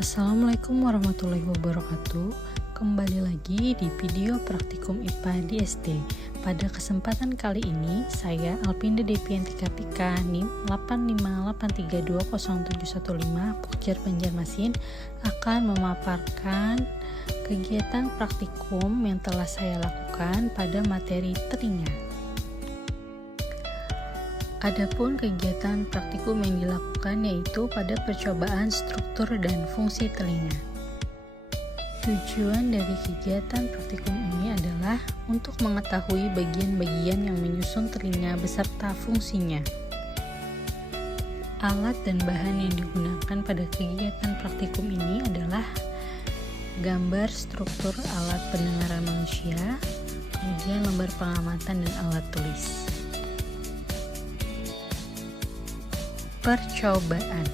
Assalamualaikum warahmatullahi wabarakatuh. Kembali lagi di video praktikum IPA di SD. Pada kesempatan kali ini, saya Alpinda Deviantika Pika NIM 858320715 Pokja Banjarmasin akan memaparkan kegiatan praktikum yang telah saya lakukan pada materi telinga. Adapun kegiatan praktikum yang dilakukan yaitu pada percobaan struktur dan fungsi telinga. Tujuan dari kegiatan praktikum ini adalah untuk mengetahui bagian-bagian yang menyusun telinga beserta fungsinya. Alat dan bahan yang digunakan pada kegiatan praktikum ini adalah gambar struktur alat pendengaran manusia, kemudian lembar pengamatan dan alat tulis. Percobaan.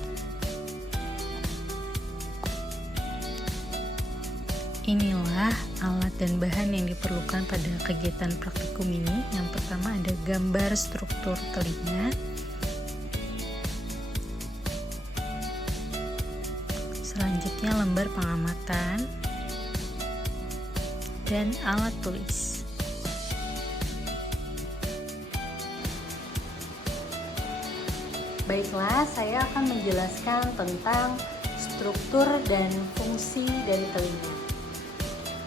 Inilah alat dan bahan yang diperlukan pada kegiatan praktikum ini. Yang pertama ada gambar struktur telinga, selanjutnya lembar pengamatan, dan alat tulis. Baiklah, saya akan menjelaskan tentang struktur dan fungsi dari telinga.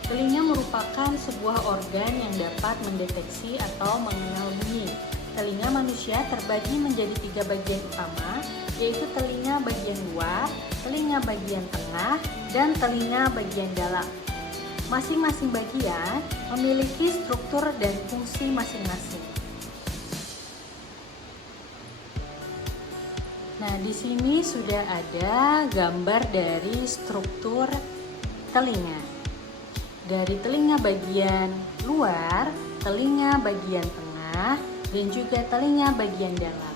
Telinga merupakan sebuah organ yang dapat mendeteksi atau mengenal bunyi. Telinga manusia terbagi menjadi 3 bagian utama, yaitu telinga bagian luar, telinga bagian tengah, dan telinga bagian dalam. Masing-masing bagian memiliki struktur dan fungsi masing-masing. Nah, di sini sudah ada gambar dari struktur telinga. Dari telinga bagian luar, telinga bagian tengah, dan juga telinga bagian dalam.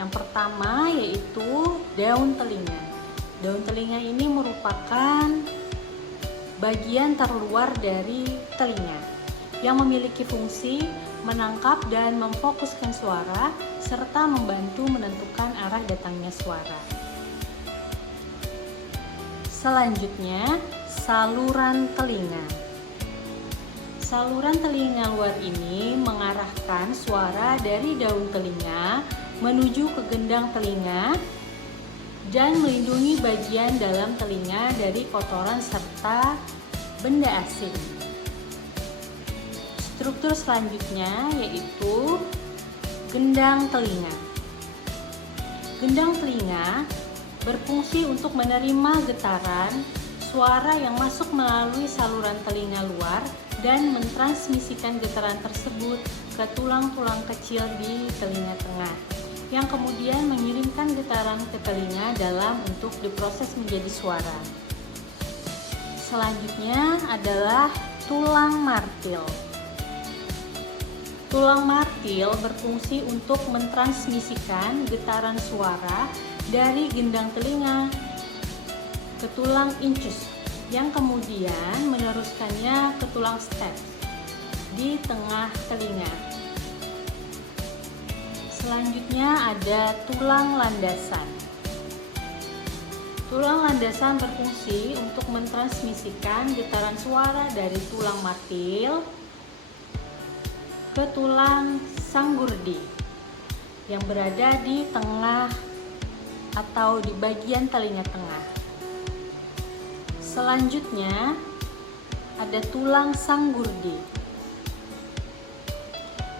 Yang pertama yaitu daun telinga. Daun telinga ini merupakan bagian terluar dari telinga yang memiliki fungsi menangkap dan memfokuskan suara serta membantu menentukan arah datangnya suara. Selanjutnya, saluran telinga. Saluran telinga luar ini mengarahkan suara dari daun telinga menuju ke gendang telinga dan melindungi bagian dalam telinga dari kotoran serta benda asing. Struktur selanjutnya yaitu gendang telinga. Gendang telinga berfungsi untuk menerima getaran suara yang masuk melalui saluran telinga luar dan mentransmisikan getaran tersebut ke tulang-tulang kecil di telinga tengah, yang kemudian mengirimkan getaran ke telinga dalam untuk diproses menjadi suara. Selanjutnya adalah tulang martil. Tulang martil berfungsi untuk mentransmisikan getaran suara dari gendang telinga ke tulang incus, yang kemudian meneruskannya ke tulang stapes di tengah telinga. Selanjutnya ada tulang landasan. Tulang landasan berfungsi untuk mentransmisikan getaran suara dari tulang martil ke tulang sanggurdi yang berada di tengah atau di bagian telinga tengah. Selanjutnya ada tulang sanggurdi.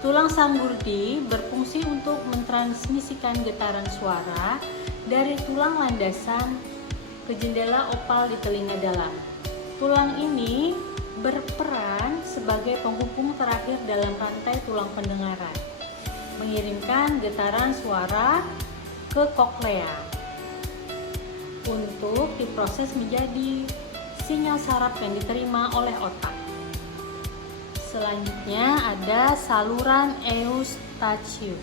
Tulang sanggurdi berfungsi untuk mentransmisikan getaran suara dari tulang landasan ke jendela opal di telinga dalam. Tulang ini berperan sebagai penghubung terakhir dalam rantai tulang pendengaran, mengirimkan getaran suara ke koklea untuk diproses menjadi sinyal saraf yang diterima oleh otak. Selanjutnya ada saluran eustachius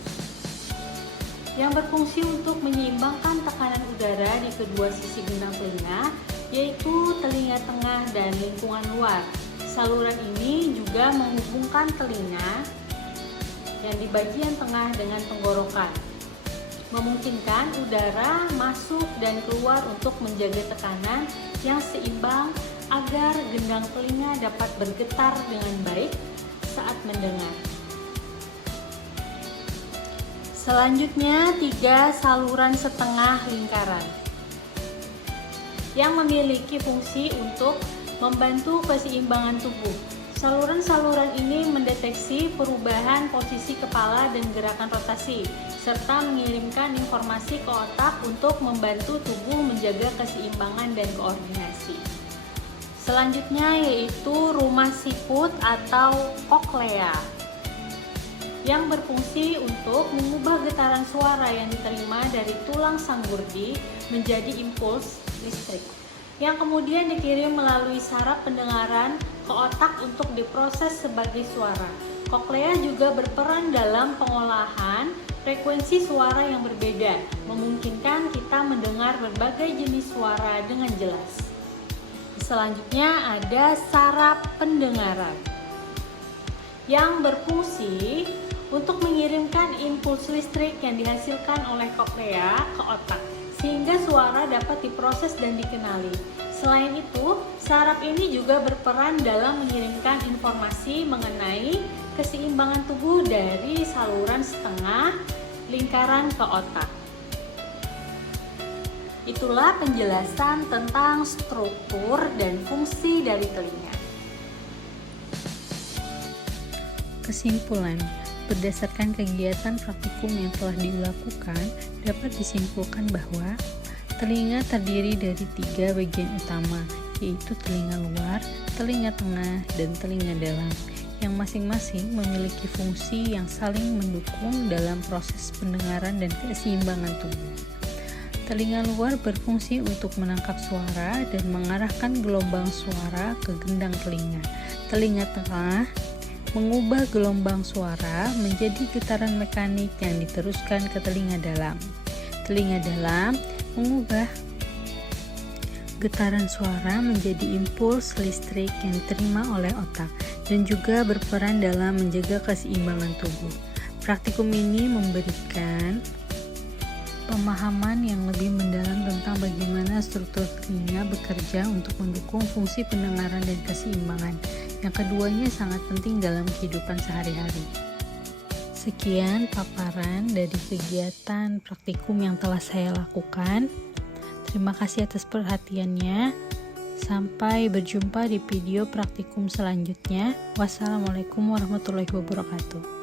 yang berfungsi untuk menyeimbangkan tekanan udara di kedua sisi gendang telinga, yaitu telinga tengah dan lingkungan luar. Saluran ini juga menghubungkan telinga yang di bagian tengah dengan tenggorokan. memungkinkan udara masuk dan keluar untuk menjaga tekanan yang seimbang agar gendang telinga dapat bergetar dengan baik saat mendengar. Selanjutnya, 3 saluran setengah lingkaran yang memiliki fungsi untuk membantu keseimbangan tubuh. Saluran-saluran ini mendeteksi perubahan posisi kepala dan gerakan rotasi, serta mengirimkan informasi ke otak untuk membantu tubuh menjaga keseimbangan dan koordinasi. Selanjutnya yaitu rumah siput atau koklea, yang berfungsi untuk mengubah getaran suara yang diterima dari tulang sanggurdi menjadi impuls listrik, yang kemudian dikirim melalui saraf pendengaran ke otak untuk diproses sebagai suara. Koklea juga berperan dalam pengolahan frekuensi suara yang berbeda, memungkinkan kita mendengar berbagai jenis suara dengan jelas. Selanjutnya ada saraf pendengaran yang berfungsi untuk mengirimkan impuls listrik yang dihasilkan oleh koklea ke otak, sehingga suara dapat diproses dan dikenali. Selain itu, saraf ini juga berperan dalam mengirimkan informasi mengenai keseimbangan tubuh dari saluran setengah lingkaran ke otak. Itulah penjelasan tentang struktur dan fungsi dari telinga. Kesimpulan, berdasarkan kegiatan praktikum yang telah dilakukan, dapat disimpulkan bahwa telinga terdiri dari 3 bagian utama, yaitu telinga luar, telinga tengah, dan telinga dalam, yang masing-masing memiliki fungsi yang saling mendukung dalam proses pendengaran dan keseimbangan tubuh. Telinga luar berfungsi untuk menangkap suara dan mengarahkan gelombang suara ke gendang telinga. Telinga tengah mengubah gelombang suara menjadi getaran mekanik yang diteruskan ke telinga dalam. Telinga dalam mengubah getaran suara menjadi impuls listrik yang diterima oleh otak dan juga berperan dalam menjaga keseimbangan tubuh. Praktikum ini memberikan pemahaman yang lebih mendalam tentang bagaimana struktur telinga bekerja untuk mendukung fungsi pendengaran dan keseimbangan, yang keduanya sangat penting dalam kehidupan sehari-hari. Sekian paparan dari kegiatan praktikum yang telah saya lakukan. Terima kasih atas perhatiannya. Sampai berjumpa di video praktikum selanjutnya. Wassalamualaikum warahmatullahi wabarakatuh.